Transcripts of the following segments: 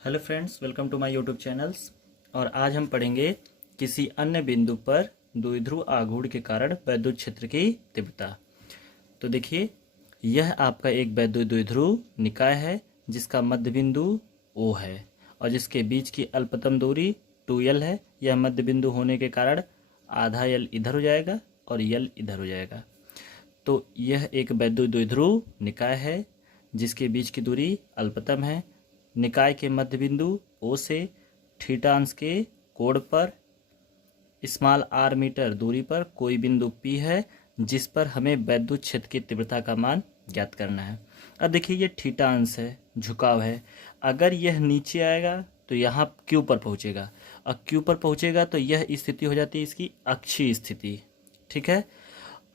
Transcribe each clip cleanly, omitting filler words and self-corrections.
Hello friends, welcome to my YouTube channels. और आज हम पढ़ेंगे किसी अन्य बिंदु पर द्विध्रुव आघूर्ण के कारण वैद्युत क्षेत्र की तीव्रता। तो देखिए, यह आपका एक वैद्युत द्विध्रुव निकाय है जिसका मध्य बिंदु O है और जिसके बीच की अल्पतम दूरी 2L है। यह मध्य बिंदु होने के कारण आधा L इधर हो जाएगा और L इधर हो जाएगा। तो यह एक वैद्युत द्विध्रुव निकाय है जिसके बीच की दूरी अल्पतम है। निकाय के मध्य बिंदु O से थीटा अंश के कोण पर स्मॉल r मीटर दूरी पर कोई बिंदु P है जिस पर हमें वैद्युत क्षेत्र की तीव्रता का मान ज्ञात करना है। अब देखिए, ये थीटा अंश है, झुकाव है। अगर यह नीचे आएगा तो यहाँ Q पर पहुँचेगा और Q पर पहुँचेगा तो यह स्थिति हो जाती है इसकी अक्षीय स्थिति। ठीक है।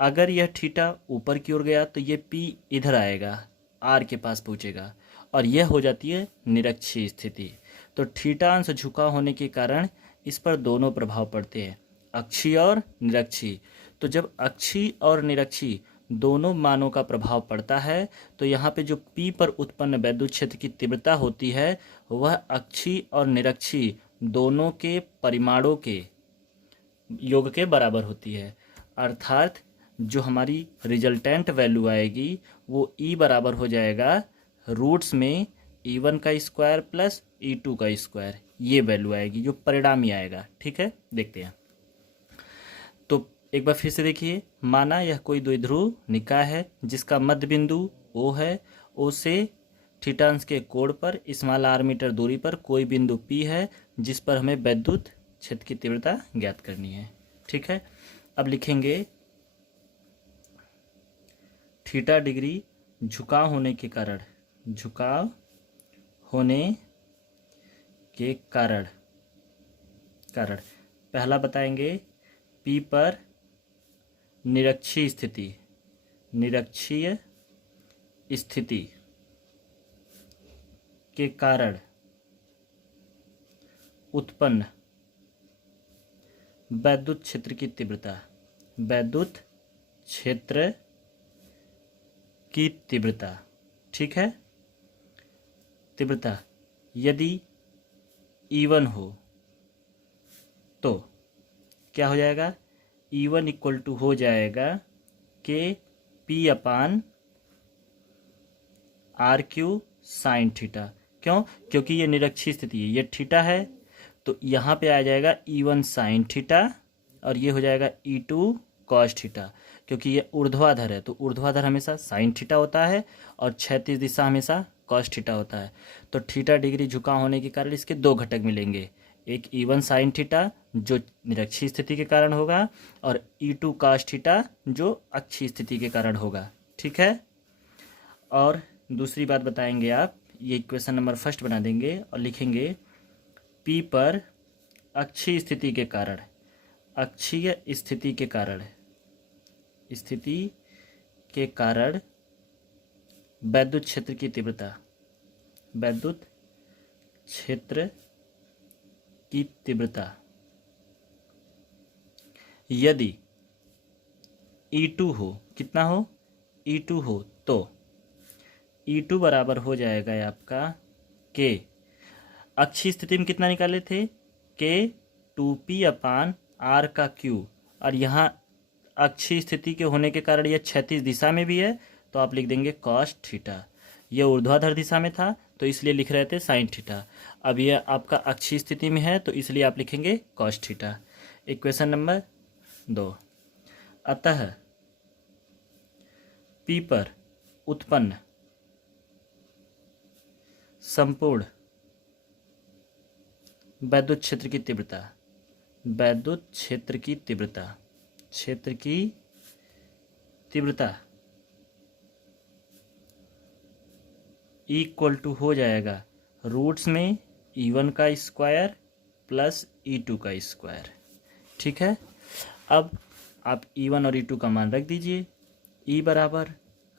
अगर यह थीटा ऊपर की ओर गया तो ये P इधर आएगा, R के पास पहुँचेगा और यह हो जाती है निरक्षीय स्थिति। तो थीटा अंश झुकाव होने के कारण इस पर दोनों प्रभाव पड़ते हैं, अक्षीय और निरक्षीय। तो जब अक्षीय और निरक्षीय दोनों मानों का प्रभाव पड़ता है तो यहाँ पे जो P पर उत्पन्न वैद्युत क्षेत्र की तीव्रता होती है वह अक्षीय और निरक्षीय दोनों के परिमाणों के योग के बराबर होती है। अर्थात जो हमारी रिजल्टेंट वैल्यू आएगी वो E बराबर हो जाएगा रूट्स में E1 का स्क्वायर प्लस E2 का स्क्वायर। ये वैल्यू आएगी जो परिणामी आएगा। ठीक है, देखते हैं। तो एक बार फिर से देखिए, माना यह कोई द्विध्रुव निकाय है जिसका मध्य बिंदु O है। O से थीटा अंश के कोण पर स्मॉल r मीटर दूरी पर कोई बिंदु P है जिस पर हमें वैद्युत क्षेत्र की तीव्रता ज्ञात करनी है। ठीक है, अब लिखेंगे थीटा डिग्री झुकाव होने के कारण, झुकाव होने के कारण पहला बताएंगे P पर निरक्षीय स्थिति के कारण उत्पन्न वैद्युत क्षेत्र की तीव्रता, वैद्युत क्षेत्र की तीव्रता। ठीक है, तीव्रता यदि E1 हो तो क्या हो जाएगा, E1 इक्वल टू हो जाएगा के P अपान RQ साइन थीटा। क्यों? क्योंकि ये निरक्षीय स्थिति है, ये थीटा है तो यहाँ पे आ जाएगा E1 साइन थीटा और ये हो जाएगा E2 कॉस थीटा। क्योंकि ये ऊर्ध्वाधर है तो ऊर्ध्वाधर हमेशा साइन थीटा होता है और क्षैतिज दिशा हमेशा कॉस थीटा होता है। तो थीटा डिग्री झुकाव होने के कारण इसके दो घटक मिलेंगे, एक E1 साइन थीटा जो निरक्षीय स्थिति के कारण होगा और E2 कॉस थीटा जो अक्षीय स्थिति के कारण होगा। ठीक है, और दूसरी बात बताएंगे आप, ये इक्वेशन नंबर फर्स्ट बना देंगे और लिखेंगे P पर अक्षीय स्थिति के कारण, अक्षीय स्थिति के कारण वैद्युत क्षेत्र की तीव्रता, वैद्युत क्षेत्र की तीव्रता यदि E2 हो, कितना हो, E2 हो तो E2 बराबर हो जाएगा आपका के, अक्षीय स्थिति में कितना निकाले थे, के 2P अपान R का Q। और यहाँ अक्षीय स्थिति के होने के कारण यह क्षैतिज दिशा में भी है तो आप लिख देंगे कॉस थीटा। यह ऊर्ध्वाधर दिशा में था तो इसलिए लिख रहे थे साइन थीटा। अब यह आपका अक्षीय स्थिति में है तो इसलिए आप लिखेंगे कॉस थीटा। इक्वेशन नंबर 2, अतः P पर उत्पन्न संपूर्ण वैद्युत क्षेत्र की तीव्रता, वैद्युत क्षेत्र की तीव्रता इक्वल टू हो जाएगा रूट्स में E1 का स्क्वायर प्लस E2 का स्क्वायर। ठीक है, अब आप E1 और E2 का मान रख दीजिए। E बराबर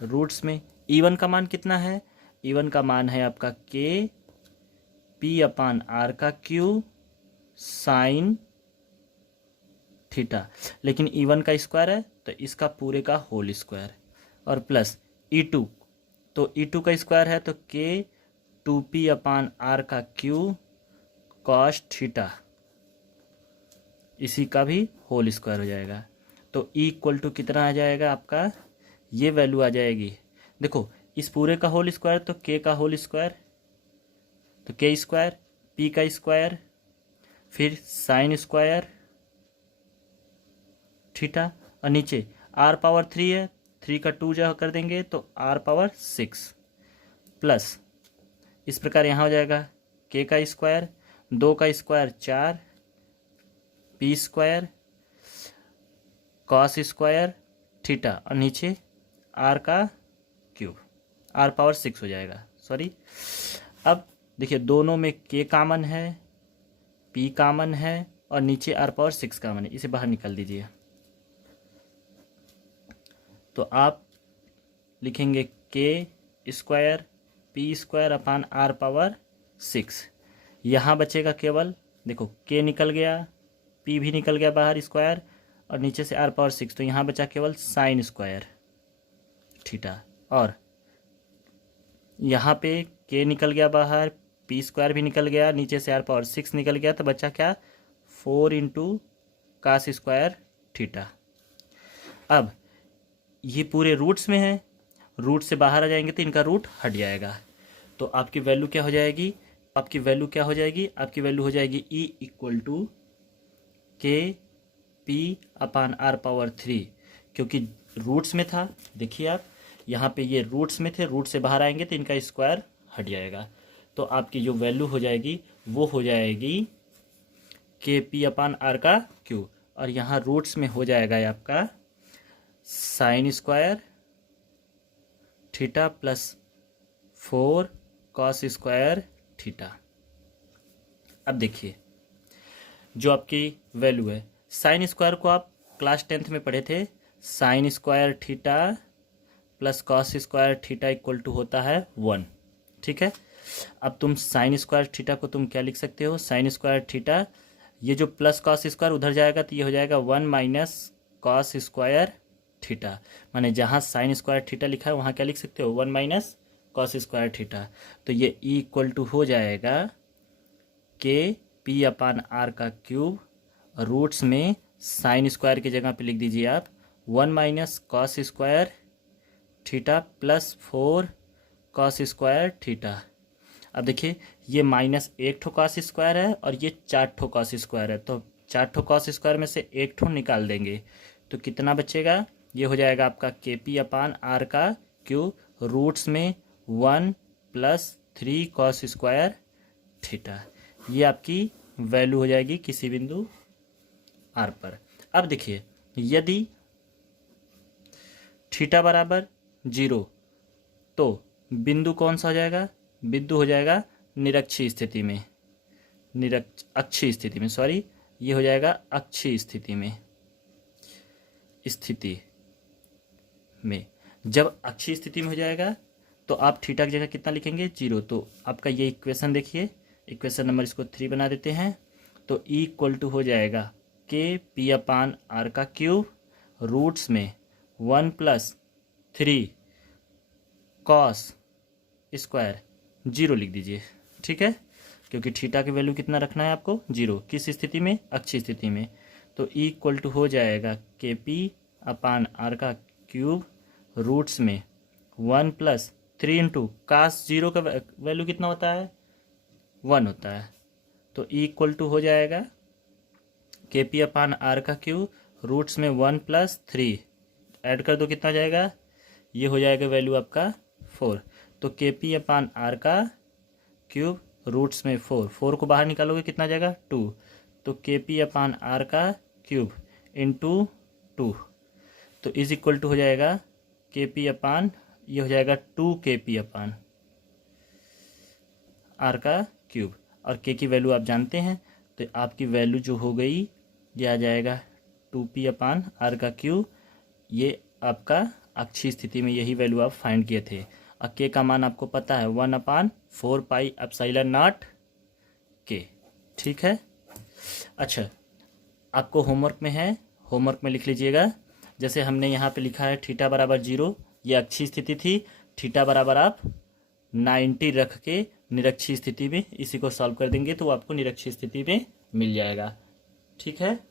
रूट्स में E1 का मान कितना है, E1 का मान है आपका के P अपान R का Q साइन थीटा, लेकिन E1 का स्क्वायर है तो इसका पूरे का होल स्क्वायर और प्लस E2 तो E2 का स्क्वायर है तो K 2P/R का क्यू कॉस थीटा, इसी का भी होल स्क्वायर हो जाएगा। तो E इक्वल टू कितना आ जाएगा आपका, ये वैल्यू आ जाएगी, देखो इस पूरे का होल स्क्वायर तो K का होल स्क्वायर, तो K स्क्वायर, P का स्क्वायर, फिर साइन स्क्वायर थीटा, और नीचे R पावर 3 है, 3 का 2 जहाँ कर देंगे तो R पावर 6 प्लस, इस प्रकार यहाँ हो जाएगा K का स्क्वायर, 2 का square 4, P square cos square theta, और नीचे R का क्यूब, R पावर 6 हो जाएगा, सॉरी। अब देखिए दोनों में K कॉमन है, P कॉमन है, और नीचे R पावर 6 कॉमन है, इसे बाहर निकाल दीजिए। तो आप लिखेंगे K square P square upon R power 6, यहाँ बचेगा केवल, देखो K निकल गया, P भी निकल गया बाहर स्क्वायर, और नीचे से R पावर 6, तो यहाँ बचा केवल साइन स्क्वायर थीटा, और यहाँ पे K निकल गया बाहर, P स्क्वायर भी निकल गया, नीचे से R पावर 6 निकल गया, तो बचा क्या 4 इंटू कास स्क्वायर थीटा। अब ये पूरे रूट्स में है, रूट से बाहर आ जाएंगे तो इनका रूट हट जाएगा, तो आपकी वैल्यू क्या हो जाएगी, आपकी वैल्यू क्या हो जाएगी, आपकी वैल्यू हो जाएगी E equal to K/P/R power 3, क्योंकि रूट्स में था, देखिए आप यहाँ पे ये रूट्स में थे, रूट से बाहर आएंगे तो इनका स्क्वायर हट जाएगा, तो आपकी जो वैल्यू हो जाएगी वो हो जाएगी K/P/R का क्यू, और यहाँ रूट्स में हो जाएगा आपका sign square theta plus 4 cos square theta. अब देखिए जो आपकी वैल्यू है, साइन स्क्वायर को आप क्लास 10th में पढ़े थे, sine square theta plus cos square theta equal to होता है 1, ठीक है। अब तुम साइन स्क्वायर थीटा को तुम क्या लिख सकते हो, साइन स्क्वायर थीटा, ये जो प्लस कॉस स्क्वायर उधर जाएगा तो ये हो जाएगा 1 माइनस कॉस स्क्वायर थीटा, माने जहाँ साइन स्क्वायर थीटा लिखा है वहाँ क्या लिख सकते हो 1 माइनस कॉस स्क्वायर थीटा, तो ये E इक्वल टू हो जाएगा K/P/R का क्यूब, रूट्स में साइन स्क्वायर की जगह पे लिख दीजिए आप 1 minus cos square theta plus 4 cos square theta. अब देखिए ये माइनस 1 ठो कॉस स्क्वायर है और ये 4 ठो कॉस स्क्वायर है, तो 4 ठो कॉस स्क्वायर में से 1 ठो निकाल देंगे तो कितना बचेगा, ये हो जाएगा आपका K/P/R का क्यूब, रूट्स में 1 प्लस 3 कॉस स्क्वायर थीटा, ये आपकी वैल्यू हो जाएगी किसी बिंदु R पर। अब देखिए यदि थीटा बराबर 0 तो बिंदु कौन सा हो जाएगा, बिंदु हो जाएगा निरक्षीय स्थिति में, अक्षीय स्थिति में, सॉरी ये हो जाएगा अक्षीय स्थिति में, जब अक्षीय स्थिति में हो जाएगा तो आप थीटा की जगह कितना लिखेंगे 0, तो आपका ये इक्वेशन देखिए, इक्वेशन नंबर इसको 3 बना देते हैं, तो E इक्वल टू हो जाएगा K/P/R का क्यूब, रूट्स में 1 प्लस 3 कॉस स्क्वायर 0 लिख दीजिए, ठीक है, क्योंकि थीटा की वैल्यू कितना रखना है आपको 0, किस स्थिति में, अक्षीय स्थिति में, तो E इक्वल टू हो जाएगा K/P/R का क्यूब, रूट्स में 1 प्लस 3 इंटू कास 0 का वैल्यू कितना होता है 1 होता है, तो E इक्वल टू हो जाएगा K/P/R का क्यूब, रूट्स में 1 प्लस 3 ऐड कर दो कितना जाएगा, ये हो जाएगा वैल्यू आपका 4, तो K/P/R का क्यूब, रूट्स में 4 को बाहर निकालोगे कितना जाएगा 2, तो K/P/R का क्यूब इंटू 2, तो इज इक्वल टू हो जाएगा K/P/, ये हो जाएगा 2 K/P/R का क्यूब, और K की वैल्यू आप जानते हैं, तो आपकी वैल्यू जो हो गई ये आ जाएगा 2P/R का क्यूब, ये आपका अक्षीय स्थिति में यही वैल्यू आप फाइंड किए थे, और K का मान आपको पता है 1/4 पाई एप्सिलॉन नॉट K, ठीक है। अच्छा आपको होमवर्क में है, होमवर्क में लिख लीजिएगा, जैसे हमने यहाँ पे लिखा है थीटा बराबर 0, ये अक्षीय स्थिति थी, थीटा बराबर आप 90 रख के निरक्षीय स्थिति में इसी को सॉल्व कर देंगे तो आपको निरक्षीय स्थिति में मिल जाएगा। ठीक है।